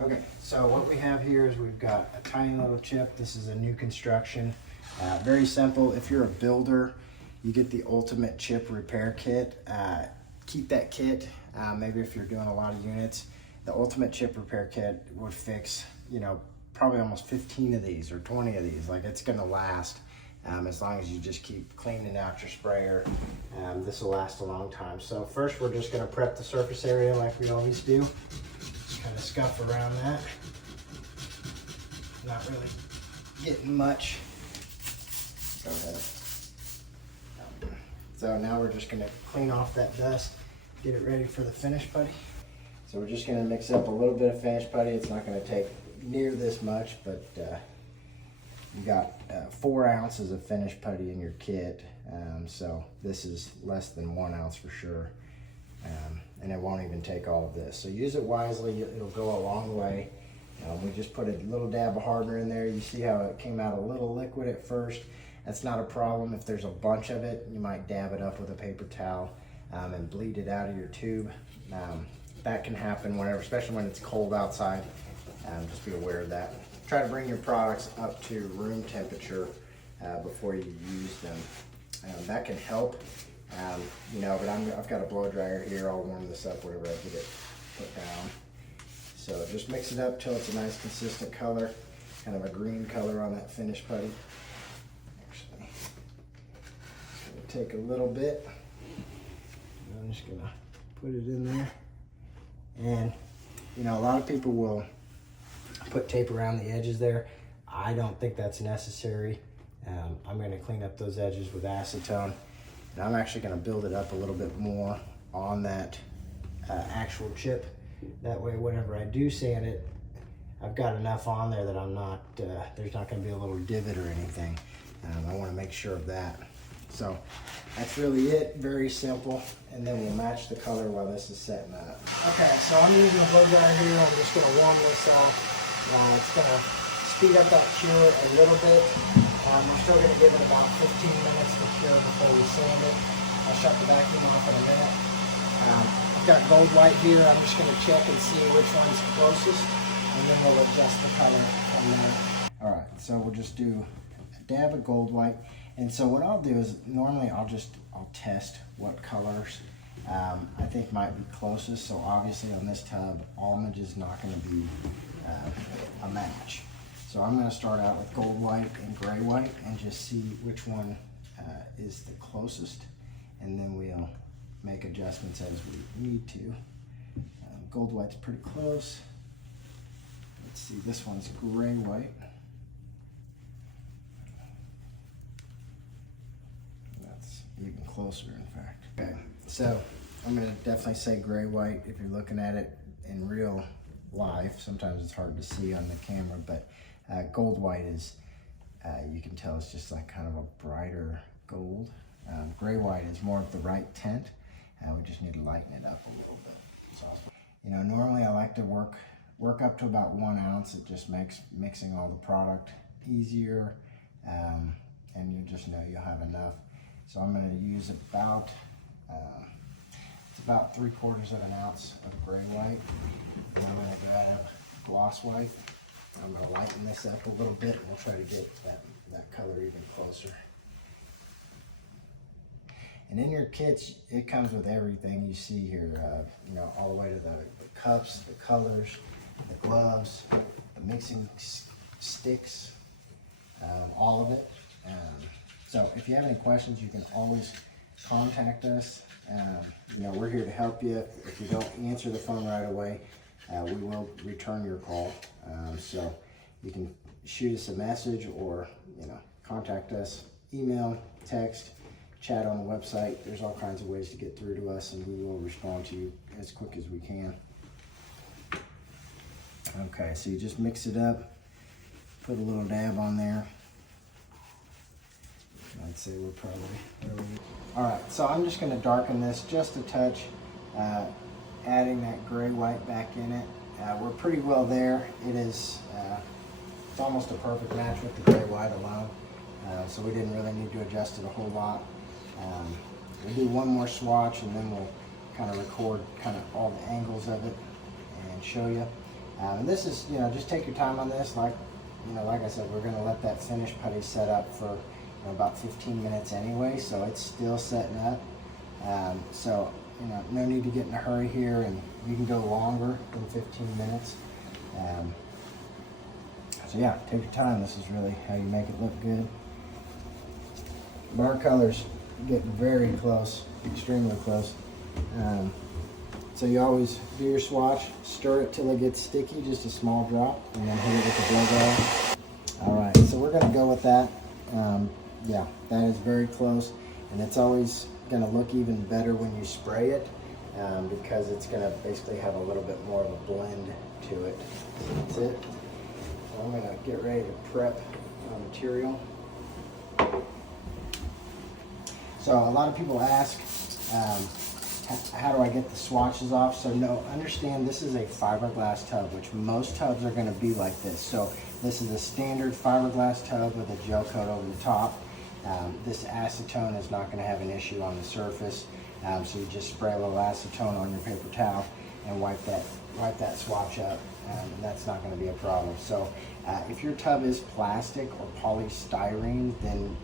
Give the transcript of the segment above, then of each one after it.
Okay, so what we have here is we've got a tiny little chip. This is a new construction. Very simple. If you're a builder, you get the ultimate chip repair kit. Keep that kit. Maybe if you're doing a lot of units, the ultimate chip repair kit would fix, you know, probably almost 15 of these or 20 of these. Like, it's gonna last as long as you just keep cleaning out your sprayer. This will last a long time. So first we're just gonna prep the surface area like we always do. Kind of scuff around that. Not really getting much. Go ahead. So now we're just gonna clean off that dust, get it ready for the finish putty. So we're just gonna mix up a little bit of finish putty. It's not gonna take near this much, but you got 4 ounces of finish putty in your kit. So this is less than 1 ounce for sure. And it won't even take all of this. So use it wisely, it'll go a long way. We just put a little dab of hardener in there. You see how it came out a little liquid at first. That's not a problem. If there's a bunch of it, you might dab it up with a paper towel and bleed it out of your tube. That can happen whenever, especially when it's cold outside. Just be aware of that. Try to bring your products up to room temperature before you use them. That can help. You know, but I've got a blow dryer here. I'll warm this up whenever I get it put down. So just mix it up till it's a nice consistent color, kind of a green color on that finish putty. Actually, it's gonna take a little bit. I'm just gonna put it in there. And you know, a lot of people will put tape around the edges there. I don't think that's necessary. I'm gonna clean up those edges with acetone. And I'm actually going to build it up a little bit more on that actual chip. That way, whenever I do sand it, I've got enough on there that I'm not, there's not going to be a little divot or anything. I want to make sure of that. So that's really it, very simple. And then we'll match the color while this is setting up. Okay, so I'm using a blow dryer here. I'm just going to warm this up. It's going to speed up that cure a little bit. We're still going to give it about 15 minutes to cure before we sand it. I'll shut the vacuum off in a minute. I've got gold white here. I'm just going to check and see which one's closest, and then we'll adjust the color from there. All right, so we'll just do a dab of gold white. And so what I'll do is normally I'll test what colors I think might be closest. So obviously on this tub, almond is not going to be a match. So I'm going to start out with gold white and gray white and just see which one is the closest, and then we'll make adjustments as we need to. Gold white's pretty close. Let's see, this one's gray white. That's even closer, in fact. Okay, so I'm going to definitely say gray white if you're looking at it in real life. Sometimes it's hard to see on the camera, but gold white is, you can tell it's just like kind of a brighter gold. Gray white is more of the right tint. We just need to lighten it up a little bit. So, you know, normally I like to work up to about 1 ounce. It just makes mixing all the product easier, and you just know you'll have enough. So I'm going to use about, it's about 3/4 of an ounce of gray white. And I'm going to grab gloss white. I'm going to lighten this up a little bit, and we'll try to get that color even closer. And in your kits, it comes with everything you see here, you know, all the way to the cups, the colors, the gloves, the mixing sticks, all of it. So if you have any questions, you can always contact us. You know, we're here to help you. If you don't answer the phone right away, we will return your call. So you can shoot us a message, or, you know, contact us, email, text, chat on the website. There's all kinds of ways to get through to us, and we will respond to you as quick as we can. Okay, so you just mix it up, put a little dab on there. I'd say we're probably all right. So I'm just going to darken this just a touch, adding that gray white back in it. We're pretty well there. It is, it's almost a perfect match with the gray white alone. So we didn't really need to adjust it a whole lot. We'll do one more swatch, and then we'll kind of record kind of all the angles of it and show you. And this is, just take your time on this. Like I said, we're gonna let that finish putty set up for about 15 minutes anyway, so it's still setting up. So, no need to get in a hurry here, and you can go longer than 15 minutes. So yeah, take your time. This is really how you make it look good. Bar colors get very close, extremely close. So you always do your swatch, stir it till it gets sticky, just a small drop, and then hit it with the blow dryer. All right, so we're gonna go with that. Yeah, that is very close, and it's always gonna look even better when you spray it, because it's gonna basically have a little bit more of a blend to it. So that's it. So I'm gonna get ready to prep our material. So a lot of people ask, how do I get the swatches off? So no, understand this is a fiberglass tub, which most tubs are gonna be like this. So this is a standard fiberglass tub with a gel coat over the top. This acetone is not gonna have an issue on the surface. So you just spray a little acetone on your paper towel and wipe that swatch up. And that's not gonna be a problem. So if your tub is plastic or polystyrene, then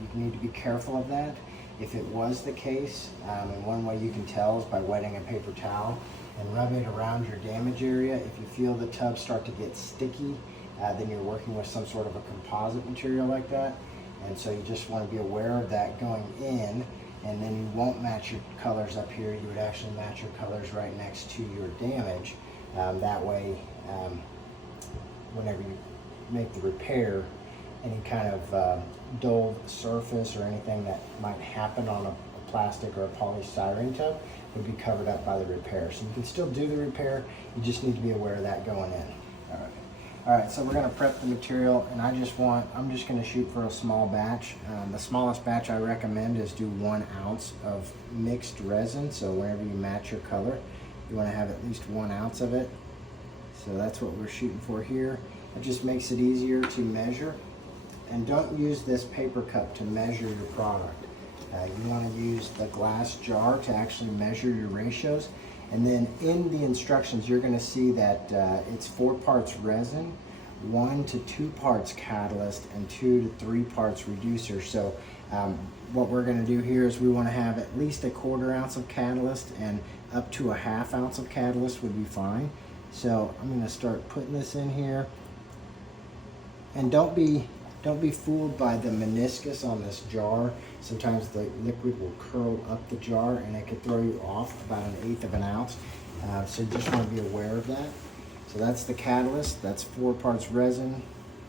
you need to be careful of that. If it was the case, and one way you can tell is by wetting a paper towel and rubbing it around your damage area. If you feel the tub start to get sticky, then you're working with some sort of a composite material like that. And so you just want to be aware of that going in, and then you won't match your colors up here. You would actually match your colors right next to your damage. That way, whenever you make the repair, any kind of dull surface or anything that might happen on a plastic or a polystyrene tub would be covered up by the repair. So you can still do the repair, you just need to be aware of that going in. All right, so we're gonna prep the material, and I'm just gonna shoot for a small batch. The smallest batch I recommend is do 1 ounce of mixed resin. So whenever you match your color, you wanna have at least 1 ounce of it. So that's what we're shooting for here. It just makes it easier to measure. And don't use this paper cup to measure your product. You want to use the glass jar to actually measure your ratios. And then in the instructions, you're going to see that it's 4 parts resin, 1 to 2 parts catalyst, and 2 to 3 parts reducer. So what we're going to do here is we want to have at least a 1/4 ounce of catalyst, and up to a 1/2 ounce of catalyst would be fine. So I'm going to start putting this in here. And don't be fooled by the meniscus on this jar. Sometimes the liquid will curl up the jar and it could throw you off about 1/8 of an ounce. So you just want to be aware of that. So that's the catalyst. That's 4 parts resin,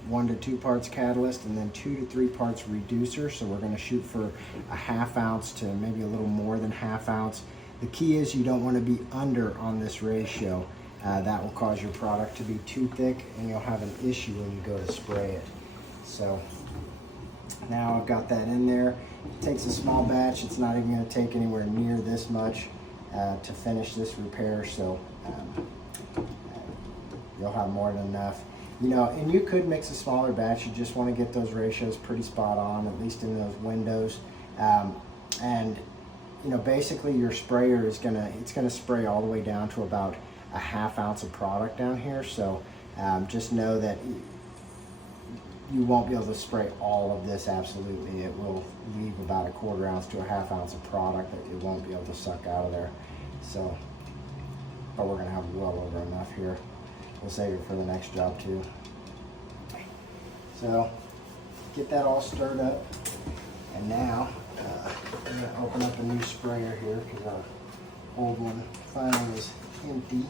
1 to 2 parts catalyst, and then 2 to 3 parts reducer. So we're going to shoot for a 1/2 ounce to maybe a little more than 1/2 ounce. The key is you don't want to be under on this ratio. That will cause your product to be too thick, and you'll have an issue when you go to spray it. So now I've got that in there. It takes a small batch. It's not even going to take anywhere near this much to finish this repair. So you'll have more than enough. And you could mix a smaller batch. You just want to get those ratios pretty spot on, at least in those windows. And basically your sprayer is gonna spray all the way down to about a 1/2 ounce of product down here. So just know that you won't be able to spray all of this absolutely. It will leave about a 1/4 ounce to a 1/2 ounce of product that it won't be able to suck out of there. So, but we're gonna have well over enough here. We'll save it for the next job too. So get that all stirred up, and now I'm gonna open up a new sprayer here because our old one finally is empty.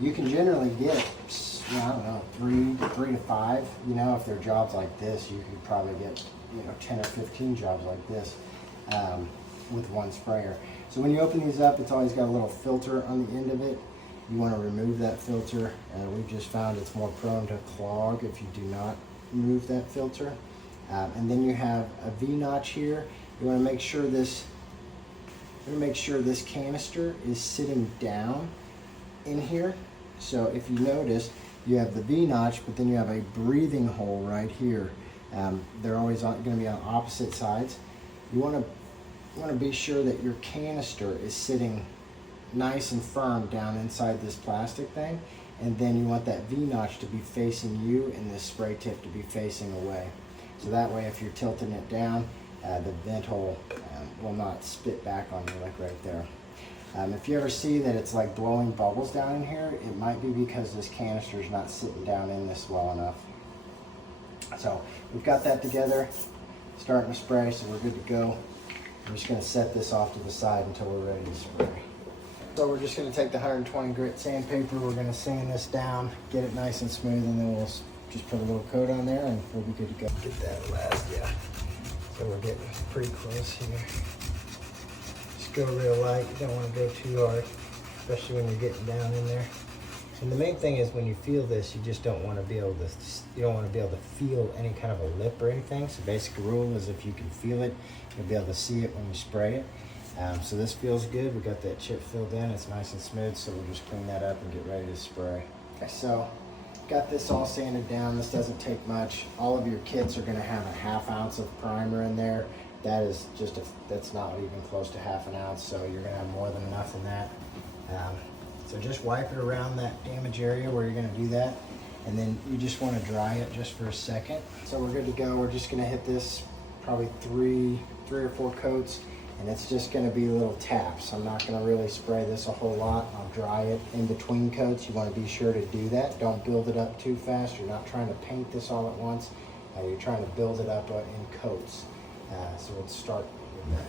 You can generally get, I don't know, 3 to 5. If they're jobs like this, you could probably get 10 or 15 jobs like this with 1 sprayer. So when you open these up, it's always got a little filter on the end of it. You want to remove that filter. We've just found it's more prone to clog if you do not remove that filter. And then you have a V-notch here. You want to make sure this canister is sitting down in here. So if you notice, you have the V-notch, but then you have a breathing hole right here. They're always going to be on opposite sides. You want to be sure that your canister is sitting nice and firm down inside this plastic thing, and then you want that V-notch to be facing you and this spray tip to be facing away. So that way if you're tilting it down, the vent hole will not spit back on you like right there. If you ever see that it's like blowing bubbles down in here, it might be because this canister is not sitting down in this well enough. So we've got that together, starting to spray, so we're good to go. I'm just going to set this off to the side until we're ready to spray. So we're just going to take the 120 grit sandpaper, we're going to sand this down, get it nice and smooth, and then we'll just put a little coat on there and we'll be good to go. Get that last, yeah. So we're getting pretty close here. Just go real light, you don't want to go too hard, especially when you're getting down in there. And the main thing is when you feel this, you just don't want to be able to, feel any kind of a lip or anything. So basic rule is if you can feel it, you'll be able to see it when you spray it. So this feels good. We got that chip filled in. It's nice and smooth. So we'll just clean that up and get ready to spray. Okay, so got this all sanded down. This doesn't take much. All of your kits are going to have a ½ ounce of primer in there. That is just that's not even close to ½ ounce. So you're going to have more than enough in that. So just wipe it around that damage area where you're going to do that. And then you just want to dry it just for a second. So we're good to go. We're just going to hit this probably three or four coats. And it's just going to be little taps. I'm not going to really spray this a whole lot. I'll dry it in between coats. You want to be sure to do that. Don't build it up too fast. You're not trying to paint this all at once. You're trying to build it up in coats. So let's start with that.